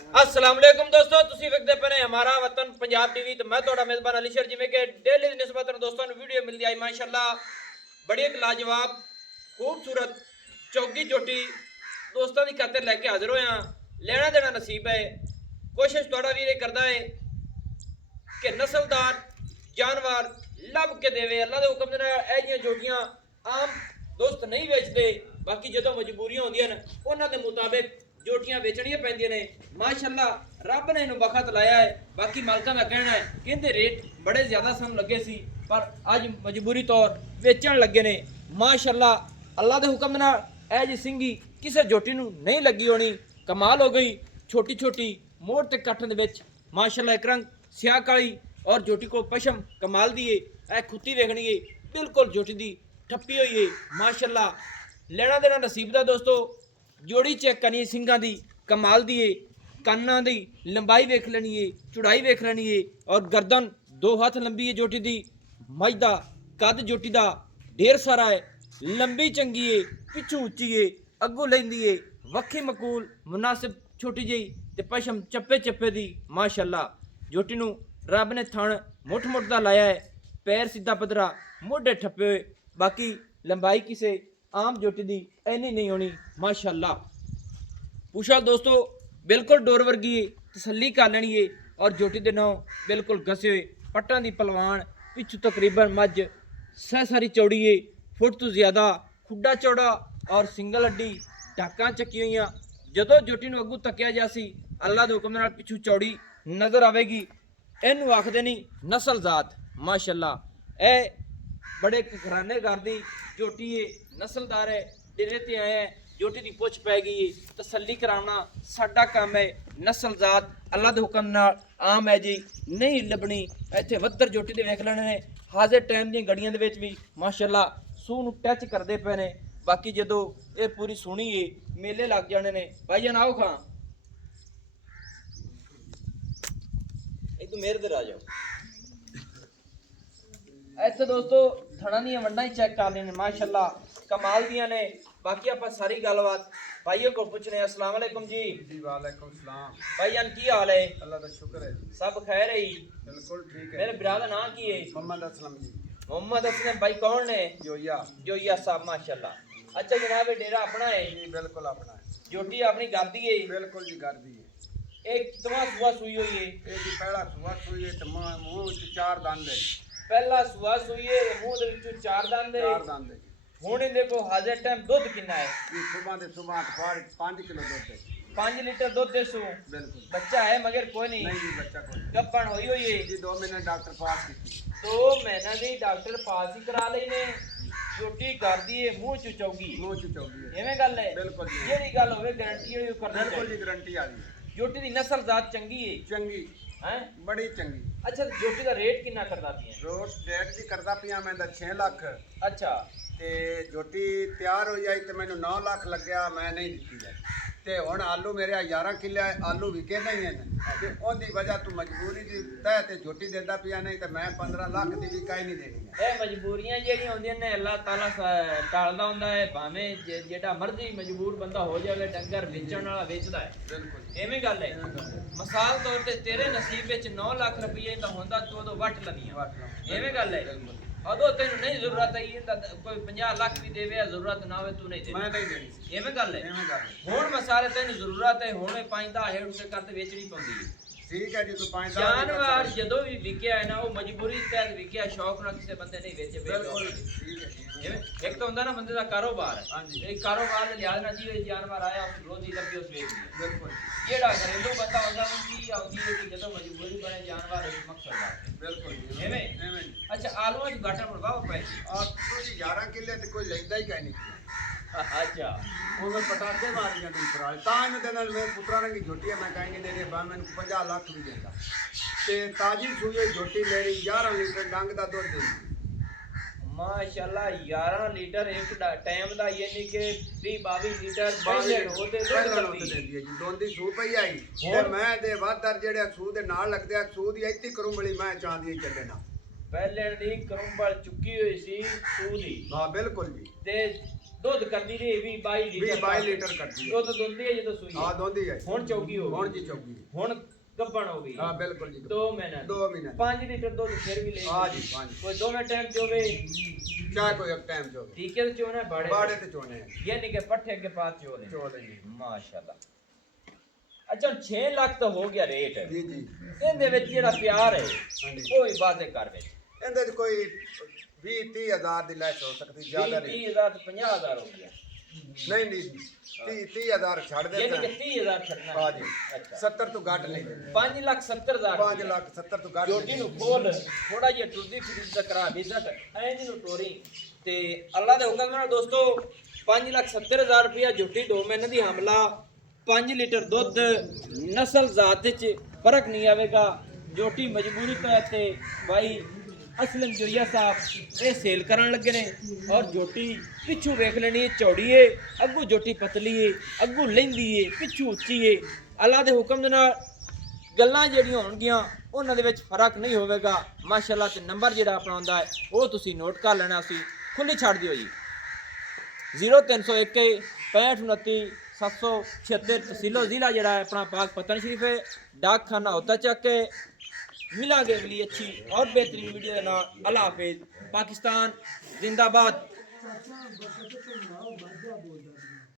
अस्सलाम वालेकुम दोस्तों, ਤੁਸੀਂ ਵੇਖਦੇ ਪਏ ਹਮਾਰਾ ਵਤਨ ਪੰਜਾਬ ਟੀਵੀ ਤੇ ਮੈਂ ਤੁਹਾਡਾ ਮੇਜ਼ਬਾਨ ਅਲੀ ਸ਼ਰ। ਜਿਵੇਂ ਕਿ ਡੇਲੀ ਦੀ ਨਿਸਬਤ ਨਾਲ ਦੋਸਤਾਂ ਨੂੰ ਵੀਡੀਓ ਮਿਲਦੀ ਆਈ ਮਾਸ਼ਾਅੱਲਾ ਬੜੀ ਇੱਕ ਲਾਜਵਾਬ ਖੂਬਸੂਰਤ ਚੌਗੀ ਝੋਟੀ ਦੋਸਤਾਂ ਦੀ ਖਾਤਰ ਲੈ ਕੇ ਹਾਜ਼ਰ ਹੋਇਆ। ਲੈਣਾ ਦੇਣਾ ਨਸੀਬ ਹੈ। ਕੋਸ਼ਿਸ਼ ਤੁਹਾਡਾ ਵੀਰ ਇਹ ਕਰਦਾ ਹੈ ਕਿ ਨਸਲਦਾਰ ਜਾਨਵਰ ਲੱਭ ਕੇ ਦੇਵੇ। ਅੱਲਾ ਦੇ ਹੁਕਮ ਦੇ ਨਾਲ ਇਹ ਜਿਹੀਆਂ ਝੋਟੀਆਂ ਆਮ ਦੋਸਤ ਨਹੀਂ ਵੇਚਦੇ। ਬਾਕੀ ਜਦੋਂ ਮਜਬੂਰੀਆਂ ਹੁੰਦੀਆਂ ਨੇ ਉਹਨਾਂ ਦੇ ਮੁਤਾਬਿਕ ਝੋਟੀਆਂ ਵੇਚਣੀਆਂ ਪੈਂਦੀਆਂ ਨੇ। ਮਾਸ਼ਾਅੱਲਾ ਰੱਬ ਨੇ ਇਹਨੂੰ ਬਖਤ ਲਾਇਆ ਹੈ। ਬਾਕੀ ਮਾਲਕਾਂ ਦਾ ਕਹਿਣਾ ਹੈ ਕਿ ਇਹਦੇ ਰੇਟ ਬੜੇ ਜ਼ਿਆਦਾ ਸਾਨੂੰ ਲੱਗੇ ਸੀ, ਪਰ ਅੱਜ ਮਜਬੂਰੀ ਤੌਰ ਵੇਚਣ ਲੱਗੇ ਨੇ। ਮਾਸ਼ਾਅੱਲਾ ਅੱਲਾ ਦੇ ਹੁਕਮ ਨਾਲ ਇਹ ਜੀ ਸਿੰਗੀ ਕਿਸੇ ਝੋਟੀ ਨੂੰ ਨਹੀਂ ਲੱਗੀ ਹੋਣੀ। ਕਮਾਲ ਹੋ ਗਈ। ਛੋਟੀ ਛੋਟੀ ਮੋੜ ਤੇ ਕੱਟਣ ਦੇ ਵਿੱਚ ਮਾਸ਼ਾਅੱਲਾ ਇੱਕ ਰੰਗ ਸਿਆਹ ਕਾਲੀ ਔਰ ਝੋਟੀ ਕੋਲ ਪਸ਼ਮ ਕਮਾਲ ਦੀ ਏ। ਇਹ ਖੁੱਤੀ ਵੇਖਣੀ ਏ ਬਿਲਕੁਲ ਝੋਟੀ ਦੀ ਠੱਪੀ ਹੋਈ ਏ। ਮਾਸ਼ਾਅੱਲਾ ਲੈਣਾ ਦੇਣਾ ਨਸੀਬ ਦਾ ਦੋਸਤੋ। जोड़ी चेक करनी है सिंगा दी कमाल दी है। काना दी लंबाई वेख लेनी है, चौड़ाई वेख लेनी है और गर्दन 2 हाथ लंबी है। जोटी दी मज दा कद जोटी दा ढेर सारा है। लंबी चंगी है, पिछू उच्ची है, अगू लेंदी है। वक्खी मकूल मुनासिब छोटी जी ते पशम चप्पे चप्पे दी। माशाअल्ला जोटी नू रब ने थण मुठ मुठ दा लाया है। पैर सीधा पदरा, मोढे ठप्पे हुए। बाकी लंबाई किसे आम जोटी दी इन्नी नहीं होनी। माशाअल्लाह पूछा दोस्तों बिल्कुल डोर वर्गी है, तसल्ली कर लेनी है। और जोटी दे नाम बिल्कुल घसे हुए पट्टां दी पलवान। पिछू तकरीबन मज सह सारी चौड़ी है, फुट तो ज़्यादा खुड्डा चौड़ा और सिंगल अड्डी टाकां चक्की हुई। जदों जोटी नूं अगू तकिया जासी अल्लाह दे हुक्म नाल पिछू चौड़ी नज़र आवेगी। इहनूं आखदे नहीं नस्ल जात। माशाअल्लाह ए बड़े घराने घर दी जोटी है, नस्लदार है। डेरे ते आए हैं, जोटी दी पुछ पै गई है, तसल्ली कराना साडा काम है। नस्ल जात अल्लाह दे हुक्म नाल आम है जी, नहीं लभनी। इत्थे वत्तर जोटी दे वेख लेने ने हाजिर टाइम दी गड़ियां दे विच भी माशाअल्लाह सूह नूं टच करदे पे ने। बाकी जदों ये पूरी सोहनी है मेले लग जाने ने। भाई जान आओ खां एक तो मेरे दे आ जाओ। ਇੱਥੇ ਦੋਸਤੋ ਥਣਾ ਦੀਆਂ ਵੰਡਾਂ ਹੀ ਚੈੱਕ ਕਰ ਲੈਣੇ ਮਾਸ਼ਾਅੱਲਾ ਕਮਾਲ ਦੀਆਂ ਨੇ। ਬਾਕੀ ਆਪਾਂ ਸਾਰੀ ਗੱਲਬਾਤ ਭਾਈਓ ਕੋਲ ਪੁੱਛਨੇ। अस्सलाम वालेकुम जी। जी वालेकुम सलाम। भाईजान की हाल है? अल्लाह का शुक्र है जी, सब खैर है जी? बिल्कुल ठीक है। मेरे बिरा दा नाम की है? मोहम्मद असलम जी। मोहम्मद असलम भाई कौन ने? जोया जोया साहब माशाअल्लाह। अच्छा जनाब डेरा अपना है? जी बिल्कुल अपना है। जोटी अपनी घर दी है? बिल्कुल जी घर दी है। एक कितना सुबह सुई हुई है? ये जी पहला सुबह सुई है तो मुंह च 4 दंद है। पहला सुबह सुई है, मुंह दे विचों 4 दंद है। 4 दंद है। ਹੁਣ ਇਹਦੇ ਕੋਲ ਹਾਜ਼ਰ ਟਾਈਮ ਦੁੱਧ ਕਿੰਨਾ ਹੈ? ये सुबह से सुबह 5 किलो दूध है। 5 लीटर ਦੁੱਧ ਦੇ ਸੂ। बिल्कुल ਬੱਚਾ ਹੈ ਮਗਰ ਕੋਈ ਨਹੀਂ? नहीं जी बच्चा कोई नहीं। ਗੱਪਣ ਹੋਈ ਹੋਈ ਹੈ? जी 2 महीने डॉक्टर पास की। 2 महीना ਦੀ ਡਾਕਟਰ ਪਾਸ ਹੀ ਕਰਾ ਲਈ ਨੇ। ਛੋਟੀ ਕਰਦੀ ਏ ਮੂੰਹ ਚ ਚੌਗੀ। मुंह च चौगी है। ਐਵੇਂ ਗੱਲ ਹੈ? बिल्कुल जी ਜਿਹੜੀ ਗੱਲ ਹੋਵੇ ਗਾਰੰਟੀ ਹੋਈ ਕਰਨੀ बिल्कुल ਚਾਹੀਦੀ। जी गारंटी आ गई। ਜੋਟੀ ਦੀ ਨਸਲ ਜ਼ਾਤ ਚੰਗੀ ਏ चंगी ਹੈ? बड़ी चंगी। ਅੱਛਾ ਜੋਟੀ ਦਾ ਰੇਟ ਕਿੰਨਾ ਕਰਦਾ ਪਈਆਂ? रोड डेट दी करदा पिया मैं 6 लाख ਅੱਛਾ ਤੇ ਜੋਟੀ ਤਿਆਰ ਹੋ ਜਾਈ ਤੇ ਮੈਨੂੰ 9 ਲੱਖ ਲੱਗਿਆ, ਮੈਂ ਨਹੀਂ ਦਿੱਤੀ ਹੈ। ਤੇ ਹੁਣ ਆਲੂ ਮੇਰੇ 11 ਕਿੱਲੇ ਆਲੂ ਵਿਕੇ ਨਹੀਂ ਹਨ ਤੇ ਉਹਦੀ ਵਜ੍ਹਾ ਤੋਂ ਮਜਬੂਰੀ ਦੀ ਤਹਿ ਤੇ ਜੋਟੀ ਦਿੰਦਾ ਪਿਆ, ਨਹੀਂ ਤੇ ਮੈਂ 15 ਲੱਖ ਦੀ ਵੀ ਕਾਈ ਨਹੀਂ ਦੇਣੀ ਹੈ। ਇਹ ਮਜਬੂਰੀਆਂ ਜਿਹੜੀਆਂ ਹੁੰਦੀਆਂ ਨੇ ਅੱਲਾਹ ਤਾਲਾ ਟਾਲਦਾ ਹੁੰਦਾ ਹੈ। ਭਾਵੇਂ ਜਿਹੜਾ ਮਰਜ਼ੀ ਮਜਬੂਰ ਬੰਦਾ ਹੋ ਜਾਵੇ, ਡੰਗਰ ਵੇਚਣ ਵਾਲਾ ਵੇਚਦਾ ਹੈ। ਬਿਲਕੁਲ ਐਵੇਂ ਗੱਲ ਹੈ। ਮਿਸਾਲ ਤੌਰ ਤੇ ਤੇਰੇ ਨਸੀਬ ਵਿੱਚ 9 ਲੱਖ ਰੁਪਏ ਤਾਂ ਹੁੰਦਾ, ਤੂੰ ਉਦੋਂ ਵੱਟ ਲਵੀਆਂ। ਐਵੇਂ ਗੱਲ ਹੈ। ਉਦੋਂ ਤੈਨੂੰ ਨਹੀਂ ਜ਼ਰੂਰਤ ਹੈ ਤਾਂ ਕੋਈ 50 ਲੱਖ ਵੀ ਦੇਵੇ, ਜ਼ਰੂਰਤ ਨਾ ਹੋਵੇ ਤੂੰ ਨਹੀਂ ਦੇਣੀ। ਮੈਂ ਨਹੀਂ ਦੇਣੀ। ਐਵੇਂ ਗੱਲ ਹੈ। ਐਵੇਂ ਗੱਲ ਹੁਣ ਮਸਾਲੇ ਤੈਨੂੰ ਜ਼ਰੂਰਤ ਹੈ, ਹੁਣ 5-10 ਹੇਠ ਉੱਤੇ ਕਰਕੇ ਵੇਚਣੀ ਪੈਂਦੀ ਹੈ। ਠੀਕ ਹੈ ਜੀ। ਤੂੰ 5 ਜਾਨਵਰ ਜਦੋਂ ਵੀ ਵਿਕਿਆ ਹੈ ਨਾ ਉਹ ਮਜਬੂਰੀ ਤਹਿਤ ਵਿਕਿਆ, ਸ਼ੌਕ ਨਾਲ ਕਿਸੇ ਬੰਦੇ ਨੇ ਵੇਚੇ। ਬਿਲਕੁਲ ਠੀਕ ਹੈ ਜੀ। ਇੱਕ ਤਾਂ ਹੁੰਦਾ ਨਾ ਬੰਦੇ ਦਾ ਕਾਰੋਬਾਰ। ਹਾਂਜੀ। ਇਹ ਕਾਰੋਬਾਰ ਦੇ ਲਿਹਾਜ਼ ਨਾਲ ਜੀ ਜਾਨਵਰ ਆਇਆ ਉਸ ਰੋਜ਼ੀ ਲੱਭੀ ਉਸ ਵੇਚ ਲਿਆ। ਬਿਲਕੁਲ ਜਿਹੜਾ ਘਰੇਲੂ ਬੰਦਾ ਹੁੰਦਾ ਉਹਨੂੰ ਕੀ ਆਉਂਦੀ ਹੈ ਕਿ ਜਦੋਂ ਮਜਬੂਰੀ ਬਣੇ ਜਾਨਵਰ ਇਸ ਮਕਸਦ ਦਾ। ਬਿਲਕੁਲ ਜੀ। ਐਵੇਂ? ਐਵੇਂ ਅੱਛਾ ਆਲੂਆਂ 'ਚ ਗਾਟਾ ਬਣਵਾਓ ਪੈ। ਆ ਤੁਸੀਂ 11 ਕਿੱਲੇ ਤੇ ਕੋਈ ਲੈਂਦਾ ਹੀ ਕਾਈ ਨਹੀਂ। ਅੱਛਾ ਉਹ ਪਟਾਕੇ ਮਾਰ ਜਾਂਦੇ ਪਰਾਲ ਤਾਂ ਇਹਨੂੰ ਦੇ ਨਾਲ ਮੇਰੇ ਪੁੱਤਰਾਂ ਰੰਗੀ ਝੋਟੀ ਹੈ, ਮੈਂ ਕਹਿੰਗੀ ਦੇ ਦੇ ਬਾ ਮੈਨੂੰ 50 ਲੱਖ ਵੀ ਦਿੰਦਾ। ਤੇ ਤਾਜੀ ਸੂਈ ਝੋਟੀ ਮੇਰੀ 11 ਲੀਟਰ ਡੰਗ ਦਾ ਦੁੱਧ ਦਿੰਦੀ। ਮਾਸ਼ਾਅੱਲਾ 11 ਲੀਟਰ ਇੱਕ ਟਾਈਮ ਦਾ, ਯਾਨੀ ਕਿ 20-22 ਲੀਟਰ ਪਹਿਲੇ ਉਹਦੇ ਦੁੱਧ ਕਰਦੀ ਦਿੰਦੀ ਹੈ ਜੀ। ਦੋਂਦੀ ਸੂ ਪਈ ਆਈ ਤੇ ਮੈਂ ਦੇ ਵਾਧਰ ਜਿਹੜੇ ਸੂ ਦੇ ਨਾਲ ਲੱਗਦੇ ਆ, ਸੂ ਦੀ ਇੱਥੇ ਕਰੂੰਬਲੀ ਮੈਂ ਚਾਂਦੀ ਚੱਲੇ ਨਾ। ਪਹਿਲੇ ਦੀ ਕਰੰਬਲ ਚੁੱਕੀ ਹੋਈ ਸੀ ਸੂ ਦੀ। ਹਾਂ ਬਿਲਕੁਲ ਜੀ। ਤੇ ਦੁੱਧ ਕਰਦੀ ਰਹੀ 22 ਲੀਟਰ 22 ਲੀਟਰ ਕਰਦੀ ਹੈ। ਦੁੱਧ ਦੁੰਦੀ ਹੈ ਜਦੋਂ ਸੂਈ ਹਾਂ ਦੋਂਦੀ ਹੈ। ਹੁਣ ਚੌਗੀ ਹੋ ਹੁਣ ਗਈ ਜੀ ਚੌਗੀ ਹੈ। ਹੁਣ ਗੱਬਣ ਹੋ ਗਈ ਹਾਂ ਬਿਲਕੁਲ ਜੀ 2 ਮਹੀਨੇ 2 ਮਹੀਨੇ 5 ਲੀਟਰ ਦੁੱਧ ਫਿਰ ਵੀ ਲੈ ਹਾਂ ਜੀ 5 ਕੋਈ ਦੋਵੇਂ ਟਾਈਮ ਚੋਵੇ ਚਾਹ ਕੋਈ ਇੱਕ ਟਾਈਮ ਚੋਵੇ ਠੀਕ ਹੈ ਚੋਣਾ ਬਾੜੇ ਬਾੜੇ ਤੇ ਚੋਣੇ ਹੈ। ਯਾਨੀ ਕਿ ਪੱਠੇ ਕੇ ਪਾਸ ਚੋਲੇ ਚੋਲੇ ਜੀ ਮਾਸ਼ਾਅੱਲਾ ਅੱਛਾ 6 ਲੱਖ ਤਾਂ ਹੋ ਗਿਆ ਰੇਟ ਜੀ ਜੀ ਇਹਦੇ ਵਿੱਚ ਜਿਹੜਾ ਪਿਆਰ ਹੈ ਹਾਂਜੀ ਉਹ ਹੀ ਵਾਅਦੇ ਕਰ ਵਿੱਚ ਇਹਦੇ ਚ ਕੋਈ 20-30 ਹਜ਼ਾਰ ਦੀ ਲੈਸ ਹੋ ਸਕਦੀ ਜ਼ਿਆਦਾ ਨਹੀਂ 30,000 ਤੇ 50,000 ਹੋ ਗਿਆ ਨਹੀਂ ਨਹੀਂ 30 ਹਜ਼ਾਰ ਛੱਡ ਦੇ ਯਾਨੀ ਕਿ 30,000 ਛੱਡਣਾ ਹਾਂ ਜੀ ਅੱਛਾ 70 ਤੋਂ ਘੱਟ ਨਹੀਂ ਦੇਣੀ 5,70,000 5 ਲੱਖ 70 ਤੋਂ ਘੱਟ ਜੋਟੀ ਨਹੀਂ ਨੂੰ ਖੋਲ ਥੋੜਾ ਜਿਹਾ ਟੁਰਦੀ ਫਿਰਦੀ ਦਾ ਕਰਾ ਵਿਜ਼ਟ ਐਂ ਜਿਹਨੂੰ ਟੋਰੀ ਤੇ ਅੱਲਾ ਦੇ ਹੁਕਮ ਨਾਲ ਦੋਸਤੋ 5,70,000 ਰੁਪਇਆ ਜੋਟੀ 2 ਮਹੀਨੇ ਦੀ ਹਮਲਾ 5 ਲੀਟਰ ਦੁੱਧ ਨਸਲ ਜ਼ਾਤ ਵਿੱਚ ਫਰਕ ਨਹੀਂ ਆਵੇਗਾ ਜੋਟੀ ਮਜਬੂਰੀ ਤੋਂ ਹੈ ਤੇ ਭਾਈ ਅਸਲਮ ਜੁਰੀਆ ਸਾਹਿਬ ਇਹ ਸੇਲ ਕਰਨ ਲੱਗੇ ਨੇ ਔਰ ਜੋਟੀ ਪਿੱਛੂ ਵੇਖ ਲੈਣੀ ਹੈ ਚੌੜੀ ਏ ਅੱਗੂ ਜੋਟੀ ਪਤਲੀ ਏ ਅੱਗੂ ਲੈਂਦੀ ਏ ਪਿੱਛੂ ਉੱਚੀ ਏ ਅੱਲਾ ਦੇ ਹੁਕਮ ਦੇ ਨਾਲ ਗੱਲਾਂ ਜਿਹੜੀਆਂ ਹੋਣਗੀਆਂ ਉਹਨਾਂ ਦੇ ਵਿੱਚ ਫਰਕ ਨਹੀਂ ਹੋਵੇਗਾ ਮਾਸ਼ਾਅੱਲਾ ਤੇ ਨੰਬਰ ਜਿਹੜਾ ਆਪਣਾ ਹੁੰਦਾ ਹੈ ਉਹ ਤੁਸੀਂ ਨੋਟ ਕਰ ਲੈਣਾ ਸੀ ਖੁੱਲੀ ਛੱਡ ਦਿਓ ਜੀ 0301 6529 776 ਤਹਿਸੀਲੋ ਜ਼ਿਲ੍ਹਾ ਜਿਹੜਾ ਹੈ ਆਪਣਾ ਪਾਕ ਪਤਨ ਸ਼ਰੀਫ ਹੈ ਡਾਕਖਾਨਾ ਹੋਤਾ ਚੱਕ ਕੇ मिलांगे अगली अच्छी और बेहतरीन वीडियो ना अल्लाह हाफिज पाकिस्तान जिंदाबाद।